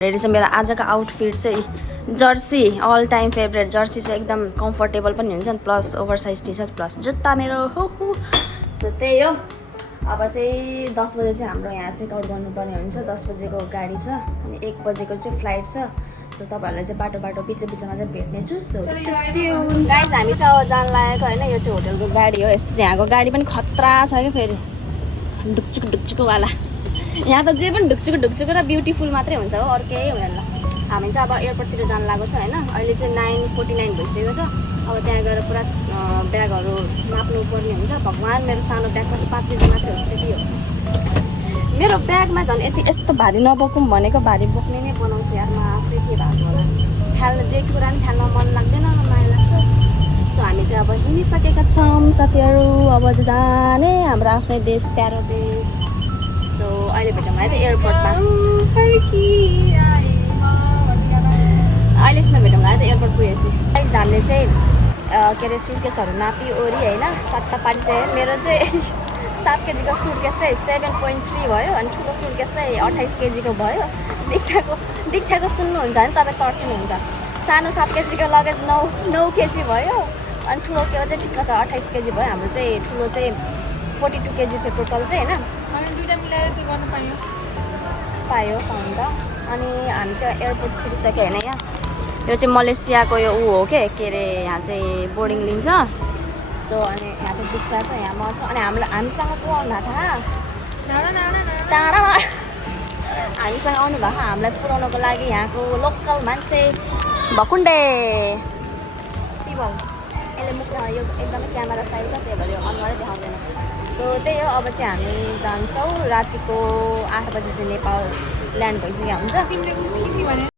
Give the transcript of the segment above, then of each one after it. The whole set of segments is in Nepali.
रेडी छ मेरो आजको आउटफिट चाहिँ jersey all time favourite jersey चाहिँ एकदम कम्फर्टेबल पनि हुन्छ नि plus oversize T shirt plus जुत्ता मेरो हो सो त्यही हो। अब चाहिँ 10 बजे चाहिँ हाम्रो यहाँ चेकआउट गर्नुपर्ने हुन्छ। 10 बजेको गाडी छ अनि 1 बजेको चाहिँ फ्लाइट छ। सो तपाईँहरूलाई चाहिँ बाटो बिचमा चाहिँ भेट्ने छु। सो गाइस हामी चाहिँ अब जान लागेको होइन, यो चाहिँ होटलको गाडी हो। यस्तो चाहिँ यहाँको गाडी पनि खतरा छ क्या, फेरि ढुकचुकवाला। यहाँ त जे पनि ढुकचुक र ब्युटिफुल मात्रै हुन्छ हो, अरू केही हुँदैन। हामी चाहिँ अब एयरपोर्टतिर जान लागेको छ होइन। अहिले चाहिँ 9:49 भइसकेको छ। अब त्यहाँ गएर पुरा ब्यागहरू नाप्नु पर्ने हुन्छ। भगवान् मेरो सानो ब्यागमा चाहिँ 5 केजी मात्रै होस् त्यति हो। मेरो ब्यागमा झन् यस्तो भारी नबोकौँ भनेको भारी बोक्ने नै बनाउँछु यार। म आफै के भएको होला, खेल्न जे कुरा पनि खेल्न मन लाग्दैन, माया लाग्छ। सो हामी चाहिँ अब हिँडिसकेका छौँ साथीहरू। अब चाहिँ जाने हाम्रो आफ्नै देश, प्यारो देश। सो अहिले भेटौँ है त एयरपोर्टमा। अहिलेसम्म भेटौँ है त एयरपोर्ट पुगेपछि। हामीले चाहिँ के अरे सुटकेसहरू नापी ओरी होइन, चट्टा पारिसक्यो। मेरो चाहिँ 7 केजीको सुटकेस चाहिँ 7.3 भयो अनि ठुलो सुटकेस चाहिँ 28 केजीको भयो। दीक्षाको सुन्नुहुन्छ भने तपाईँ तर्सिनुहुन्छ। सानो 7 केजीको लगेज 9 केजी भयो अनि ठुलो के चाहिँ ठिक्क छ 28 केजी भयो। हाम्रो चाहिँ ठुलो चाहिँ 42 केजी थियो टोटल चाहिँ होइन। दुईटा मिलाएर चाहिँ गर्नु पायो पाउनु त। अनि हामी चाहिँ एयरपोर्ट छिरिसक्यो होइन। यहाँ यो चाहिँ मलेसियाको यो हो के अरे यहाँ चाहिँ बोर्डिङ लिन्छ। सो अनि यहाँ चाहिँ दीक्षा छ, यहाँ म छ अनि हामीसँग को आउनु भएको टाढा हामीसँग आउनु भएको हामीलाई पुऱ्याउनको लागि यहाँको लोकल मान्छे भकुन्डे पिबल। यसले मुख यो एकदमै क्यामेरा साइज छ, त्यही भएर यो अनुहारै देखाउँदैन। सो त्यही हो। अब चाहिँ हामी जान्छौँ रातिको 8 बजी चाहिँ नेपाल ल्यान्ड भइसक्यो हुन्छ।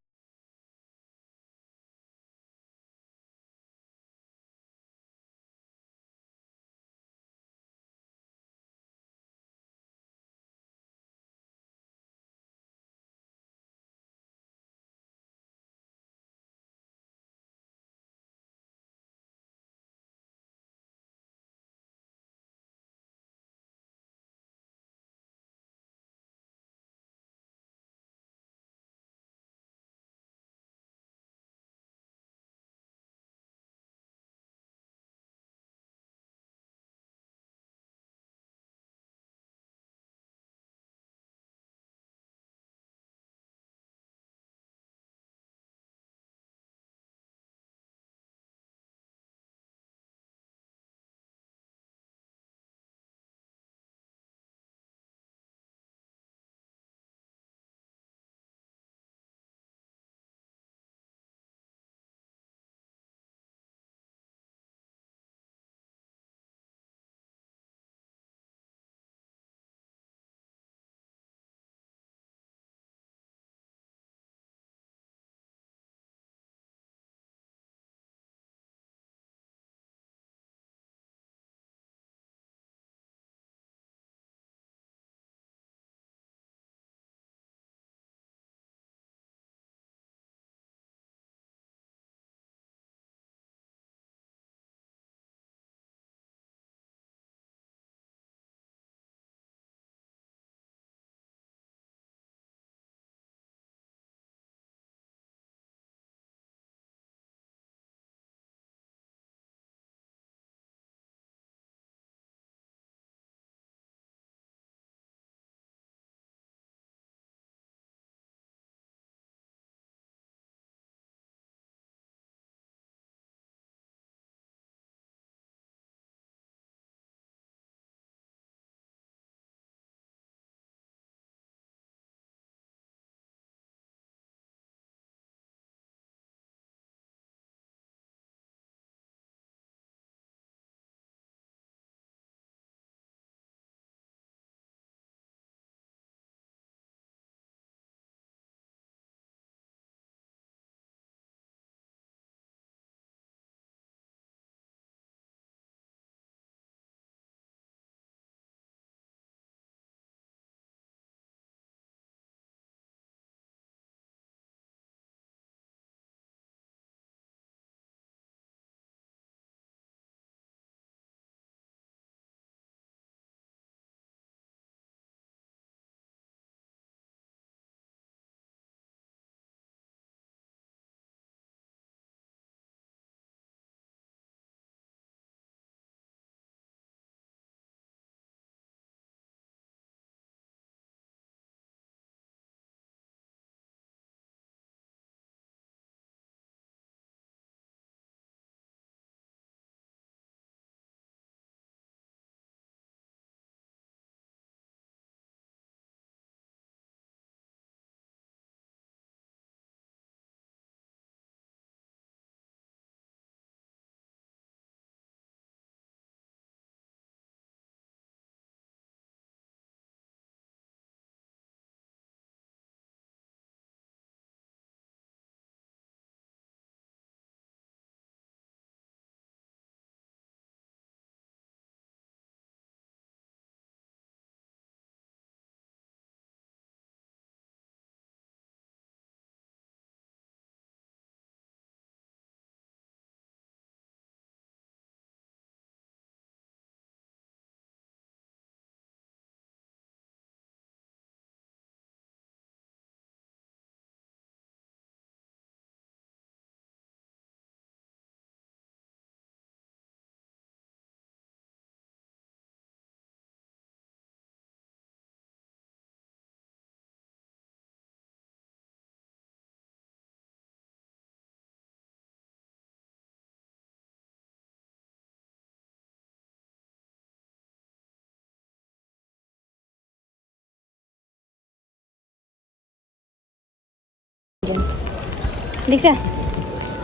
दीक्षा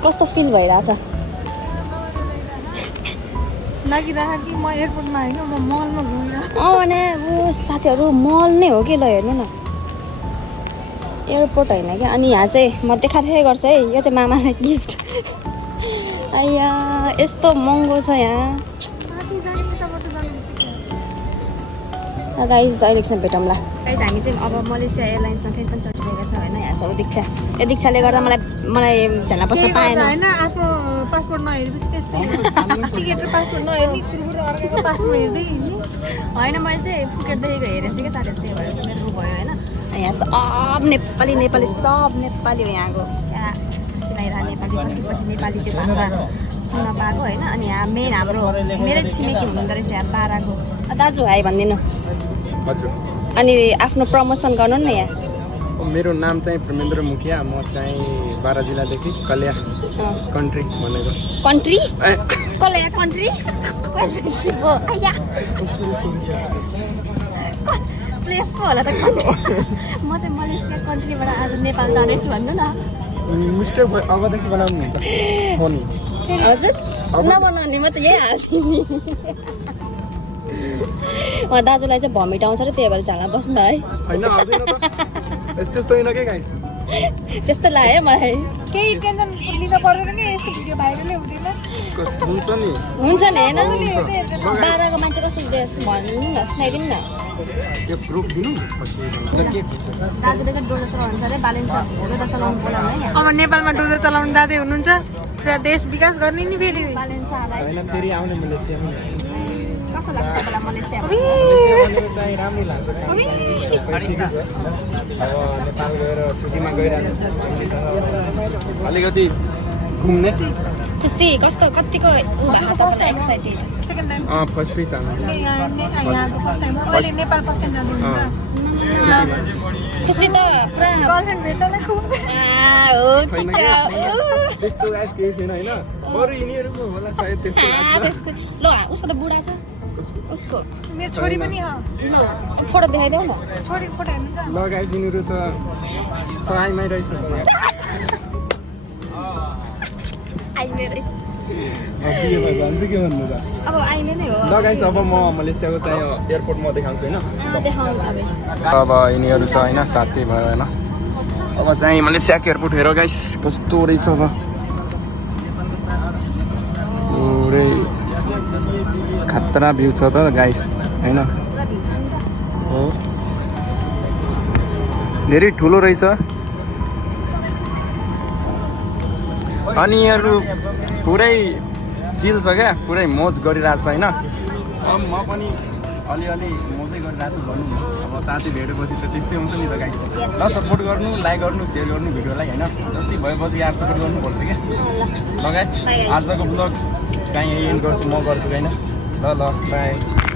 कस्तो फिल भइरहेछ लागिरहेको कि म एयरपोर्टमा होइन म मलमा घुमिरहेको भने ऊ साथीहरू मल नै हो कि ल हेर्नु न एयरपोर्ट होइन क्या अनि यहाँ चाहिँ म देखादेखै गर्छु है यो चाहिँ मामालाई गिफ्ट आइया यस्तो महँगो छ यहाँ गाइज अहिलेसम्म भेटौँला गाइज हामी चाहिँ अब मलेसिया एयरलाइन्समा फेरि पनि चढिसकेको छ होइन यहाँ चाहिँ दीक्षा यो दीक्षाले गर्दा मलाई झ्याला बस्न पाएन होइन आफ्नो पासपोर्ट नहेरेपछि त्यस्तै टिकट र पासपोर्ट नहेर्ने कुरो अर्काको पासपोर्ट हेर्दै हिँड्ने होइन मैले चाहिँ फुकेटदेखिको हेरेको छु क्या साथीहरू त्यही भएर चाहिँ मेरो भयो होइन यहाँ सब नेपाली सब नेपाली हो यहाँको यहाँ सिलाइरहेको नेपाली पछि नेपाली त्यो भाषा सुन्न पाएको होइन अनि यहाँ मेन हाम्रो मेरै छिमेकी हुनुहुँदो रहेछ यहाँ बाह्रको दाजु हाई भनिदिनु हजुर अनि आफ्नो प्रमोसन गर्नु नि यहाँ मेरो नाम चाहिँ प्रमेन्द्र मुखिया म चाहिँ बारा जिल्लादेखि कल्या कन्ट्री भनेको कन्ट्री कल्या कन्ट्री प्लेस पो होला त म चाहिँ मलेसिया कन्ट्रीबाट आज नेपाल जाँदैछु भन्नु न मिस्टेक अबदेखि बनाउनु हुन्छ फोन हजुर नबनाउने म त यही हाल्छु नि दाजुलाई चाहिँ भमिट आउँछ र त्यही भएर झाला बस्नु है होइन आउँदैन त त्यस्तो होइन के गाइस त्यस्तो लाग्यो मलाई केही टेन्सन लिन पर्दैन कि यस्तो भिडियो भाइरलै हुँदैन हुन्छ नि हुन्छ नि होइन बाह्रको मान्छे कस्तो हुँदैछ भन्नु न सुनाइदिनु न यो प्रुफ दिनु पछि के दाजुले चाहिँ डोजर चलाउनुहुन्छ अरे बालेन्सा डोजर चलाउनु बोलाउनु है अब नेपालमा डोजर चलाउनु जाँदै हुनुहुन्छ पुरा देश विकास गर्ने नि फेरि बालेन्सालाई होइन फेरि आउने मलेसियामा कस्तो लाग्छ तपाईँलाई मलेसिया चाहिँ राम्रो लाग्छ ठिकै छ अब नेपाल गएर छुट्टीमा गइरहेको छ अलिकति घुम्ने खुसी कस्तो कतिको ऊ भएको त एक्साइटेड सेकेन्ड टाइम फर्स्टै छ यहाँको फर्स्ट टाइम अहिले नेपाल फर्स्ट टाइम जाँदै हुनुहुन्छ खुसी त पुरा गर्लफ्रेन्ड भेट्नलाई खुब हो कि क्या त्यस्तो आज केही छैन होइन बरु यिनीहरूको होला सायद त्यस्तो लाग्छ ल उसको त बुढा छ उसको मेरो छोरी पनि फोटो देखाइदेऊ न छोरी फोटो हेर्नु त लगाइस यिनीहरू त चहाइमै रहेछ त आइमे रहेछ भन्छ के भन्नु त अब आइमे नै हो लगाइस अब म मलेसियाको चाहिँ एयरपोर्ट म देखाउँछु होइन देखाउनु अब यिनीहरू छ होइन साथी भयो होइन अब चाहिँ मलेसियाको एयरपोर्ट हेर गाइस कस्तो रहेछ अब पुरै खतरा भ्यू छ त गाइस होइन हो धेरै ठुलो रहेछ अनि यिनीहरू पुरै चिल छ क्या पुरै मोज गरिरहेको छ होइन अब म पनि अलिअलि मोजै गरिरहेको छु भनौँ न अब साथी भेटेपछि त त्यस्तै हुन्छ नि त गाइस ल सपोर्ट गर्नु लाइक गर्नु सेयर गर्नु भिडियोलाई होइन जति भएपछि यार सपोर्ट गर्नुपर्छ क्या ल गाइस आजको ब्लग चाहिँ यही एन्ड गर्छु म गर्छु होइन ल बाई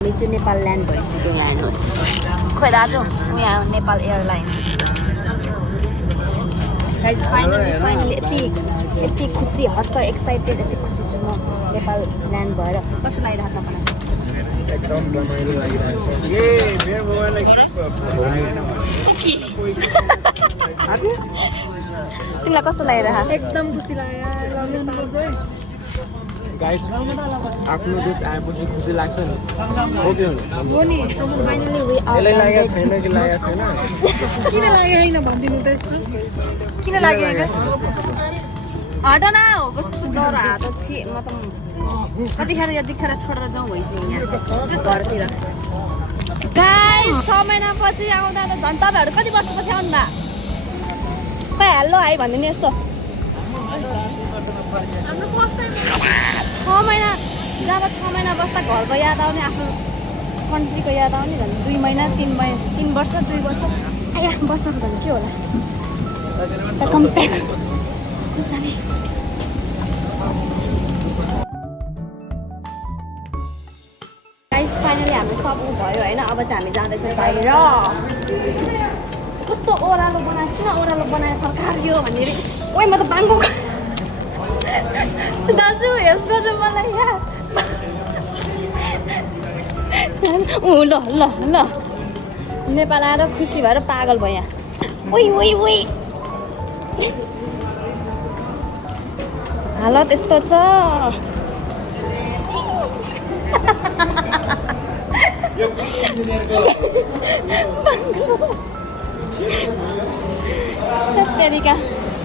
हामी चाहिँ नेपाल ल्यान्ड भइसक्यो यहाँ हेर्नुहोस् खोइ दाजु यहाँ नेपाल एयरलाइन्स गाइस फाइनली यति खुसी हर्ष एक्साइटेड यति खुसी छु म नेपाल ल्यान्ड भएर कस्तो लागिरहेको तपाईँलाई एकदम रमाइलो लागिरहेछ ए मेरो मोबाइललाई तिमीलाई कस्तो लागिरहेको एकदम खुसी लाग्यो गाइस आफ्नो देश आएपछि खुसी लाग्छ नि हो कि हो नि फाइनली वी आर यसलाई लागेको छैन कि लागेको छैन किन लाग्यो होइन भनिदिनु त यस्तो किन लाग्यो होइन हट न हो कस्तो डर हात छि म त कतिखेर यो दीक्षालाई छोडेर जाउँ भइसक्यो यहाँ घरतिर गाइस 6 महिनापछि आउँदा त झन् तपाईँहरू कति वर्षपछि आउनु भा खै हेलो है भनिदिनु यस्तो 6 महिना जब 6 महिना बस्दा घरको याद आउने आफ्नो कन्ट्रीको याद आउने झन् 2 महिना 3 वर्ष 2 वर्ष आया बस्नको झन् के होला गाइस फाइनली हाम्रो सब भयो होइन अब चाहिँ हामी जाँदैछौँ बाहिर कस्तो ओह्रालो बनायो किन ओह्रालो बनायो सरकार यो भनेर ओइ म त बाङ्गो दाजु हेल्प गर्नु मलाई यहाँ ल ल ल नेपाल आएर खुसी भएर पागल भयो यहाँ ओइ ओइ ओइ हालत यस्तो छ तरिका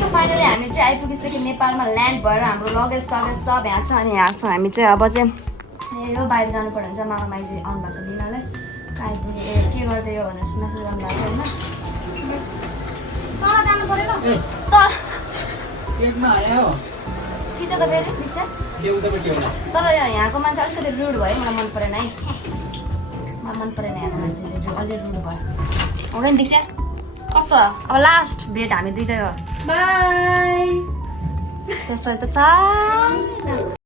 फाइनली हामी चाहिँ आइपुगिसक्यो नेपालमा ल्यान्ड भएर हाम्रो लगेज सगेज सब यहाँ छ अनि यहाँ छ हामी चाहिँ अब चाहिँ यो बाहिर जानु पर्यो भने चाहिँ मामा माइजू आउनु भएको छ लिनलाई आइपुग्यो के गर्दै हो भनेर मेसेज गर्नुभएको छ होइन तल जानु पऱ्यो तल ठिक छ त फेरि दीक्षा तर यहाँको मान्छे अलिकति रुड भयो मलाई मन परेन है मलाई मन परेन यहाँको मान्छेले अलि रुड भयो हो नि दीक्षा कस्तो अब लास्ट भेट हामी दुइटै हो बाई त्यसपछि त